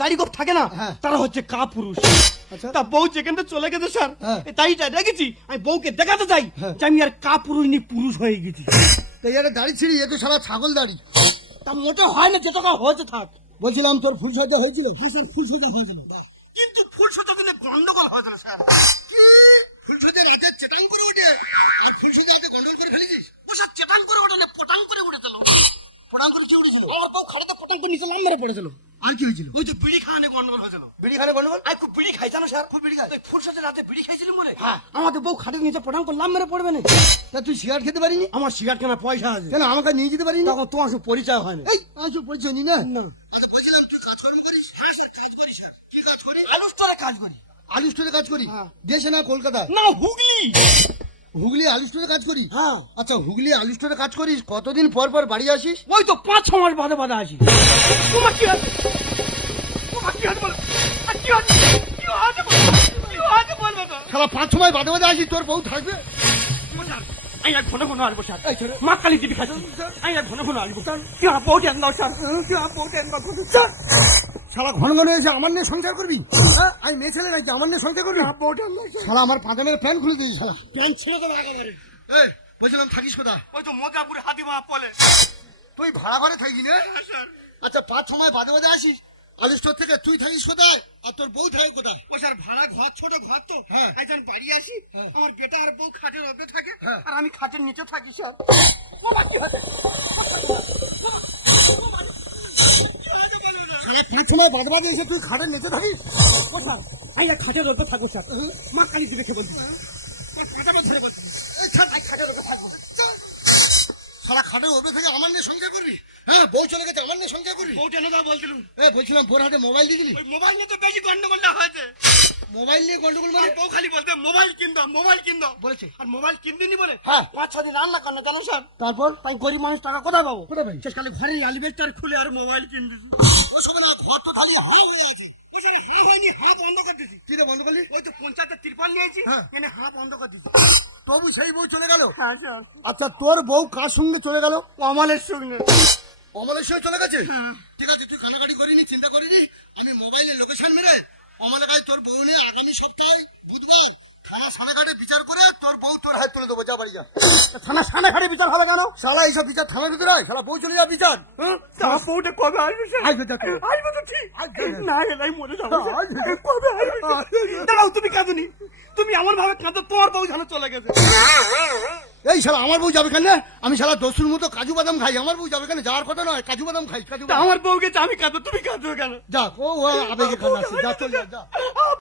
দাড়ি গোপ থাকে না, তারা হচ্ছে কাপুরুষ। তা বউ যেখানে চলে গেছে স্যার, তাই দেখেছি আমি বউকে দেখাতে চাই যে আমি আর কাপুরুষ নি পুরুষ হয়ে গেছি। দাড়ি ছিড়ি, এ তো সারা ছাগল দাড়ি। তা মোটে হয় না, যেটুকু হয়েছে থাক। বলছিলাম তোর ফুল সজ্জা হয়েছিল? হ্যাঁ স্যার, ফুল সোজা হয়েছিল, কিন্তু ফুল সোজা দিলে গন্ডগোল হয়েছিল স্যার। ফুল সজ্জা রাতে চেটাং করে ওঠে, আর ফুল সজ্জা রাতে গন্ডগোল করে ফেলেছিস? ও স্যার চেটাং করে ওঠে না, পটাং করে উঠেছিল। পড়াং করে কি উঠেছিল? আমার বউ খাড়াতে পটাং করে নিচে লাম মেরে পড়েছিল। আর কি হয়েছিল? ওই যে বিড়ি খাওয়ানে গন্ডগোল হয়েছিল। বিড়ি খানে গন্ডগোল? আমি খুব বিড়ি খাই জানো স্যার, খুব বিড়ি খায়? ফুল সোজা রাতে বিড়ি খাইছিলাম বলে আমাদের বউ খাটের নিচে পটাং করে লাম মেরে পড়বে না। তা তুই সিগারেট খেতে পারিনি? আমার সিগারেট কেনা পয়সা আছে, কেন আমাকে নিয়ে যেতে পারিনি? তখন তোমার সাথে পরিচয় হয় না। এই আজ পরিচয় নি না? না। আচ্ছা বলছিলাম তুই কাজকর্ম করিস? হ্যাঁ স্যার, কাজ করি স্যার। কি কাজ করি? আলু স্টোরে কাজ করি। আলু স্টোরে কাজ করি? দেশে না কলকাতা? না, হুগলি। হুগলি আলু স্টোরে কাজ করি? হ্যাঁ। আচ্ছা হুগলি আলু স্টোরে কাজ করিস, কতদিন পর পর বাড়ি আসিস? ওই তো 5-6 মাস বাদে বাদে আসি। তোমার কি আছে? তোমার কি আছে বলো? আর কি আছে? কি আছে বলো? কি আছে বলবো তো? সারা 5-6 মাস বাদে বাদে আসিস, তোর বউ থাকবে? আমি আর ঘন ঘন আসবো স্যার। মা কালী দিবি খাচ্ছি, আমি আর ঘন ঘন আসবো স্যার। কি আমার বউটি আনলাম স্যার, কি আমার বউটি আনলাম স্যার। শালা ঘন ঘন এসে আমার নিয়ে সংসার করবি? হ্যাঁ, আমি মেয়ে ছেলে নাকি আমার নিয়ে সংসার করবি? শালা আমার পাঁজামের প্যান্ট খুলে দিয়েছি শালা। প্যান্ট ছেড়ে দেবো একেবারে। এই বলছিলাম থাকিস কোথায়? ওই তো মজাপুরে হাতিমা পলে। তুই ভাড়া ঘরে থাকিস না? হ্যাঁ স্যার। আচ্ছা 5-6 মাস বাদে বাদে আসিস, আলু স্টোর থেকে তুই থাকিস কোথায় আর তোর বউ থাকে কোথায়? ও স্যার, ভাড়া ঘর, ছোট ঘর তো। হ্যাঁ। একজন বাড়ি আসি, আমার গেটা আর বউ খাটের ওপরে থাকে, হ্যাঁ। আর আমি খাটের নিচে থাকি স্যার। বাবা, কি হয়েছে? শালা 5-6 মাস বাদে বাদে এসে তুই খাটের নিচে থাকিস? ও স্যার, আমি আর খাটের ওপরে থাকবো স্যার। মা কালী দিবে কে বলছি? কথা ধরে বলছি। এই ছাড়, এই খাটের উপরে থাকবো। শালা খাটের উপরে থেকে আমার নিয়ে সংসার করবি? হ্যাঁ, বউ চলে গেছে, আমার নিয়ে সংসার করবি? বউ টেনে দাও বলছিলুম। এই বলছিলাম তোর হাতে মোবাইল দিলি? ওই মোবাইল নিয়ে তো বেশি গন্ডগোলটা হয়েছে। মোবাইল নিয়ে গন্ডগোল মানে? আমার বউ খালি বলতে মোবাইল কিনদাও, মোবাইল কিনদাও বলেছে? আর মোবাইল কিনদিনি বলে হ্যাঁ। 5-6 দিন রান্না কান্না কেন স্যার? তারপর? তাই গরিব মানুষ টাকা কোথায় পাবো? কোথায় পাবি? শেষকালে ঘরে অ্যালিভেস্টার খুলে আর মোবাইল কিনতেছি। ও শোনো না, ঘর তো খালি হাওয়া হয়ে আছে। ওখানে হা হয়নি, হা বন্ধ করে দিছি। কি রে বন্ধ করলি? ওই তো পঞ্চায়েতের তিরপাল নিয়েছি, হ্যাঁ। এনে হা বন্ধ করে দিছি। তবু সেই বউ চলে গেল? হ্যাঁ স্যার। আচ্ছা তোর বউ কার সঙ্গে চলে গেল? অমলের সঙ্গে। অমলের সঙ্গে চলে গেছে? ঠিক আছে, তুই কানাকাটি করিনি, চিন্তা করিনি। আমি মোবাইলে লোকেশন মেরে অমলের কাছে তোর বউ নিয়ে আগামী সপ্তাহে বুধবার থানা সানাঘাটে বিচার করে তোর বউ তোর হাত তুলে দেবো। যা বাড়ি যা। থানা সানাঘাটে বিচার হবে কেন? শালা এইসব বিচার থানার ভিতরে হয়? শালা বউ চলে যা বিচার। আমার বউটা কবে আসবে স্যার? আসবে দেখো। আসবে তো ঠিক, না এলাই মরে যাবো। কবে আসবে? দাঁড়াও, তুমি কাঁদুনি, তুমি এমন ভাবে কাঁদো তোমার বউ যেন চলে গেছে। এই শালা আমার বউ যাবে কেন? আমি শালা দস্যুর মতো কাজু বাদাম খাই, আমার বউ যাবে কেন? যাওয়ার কথা নয়, কাজু বাদাম খাই, কাজু তা বাদাম। আমার বউ গেছে, আমি কাঁদো, তুমি কাঁদো কেন? যা, ও আবেগে কান্না আসছে, যা চল যা, যা। আমার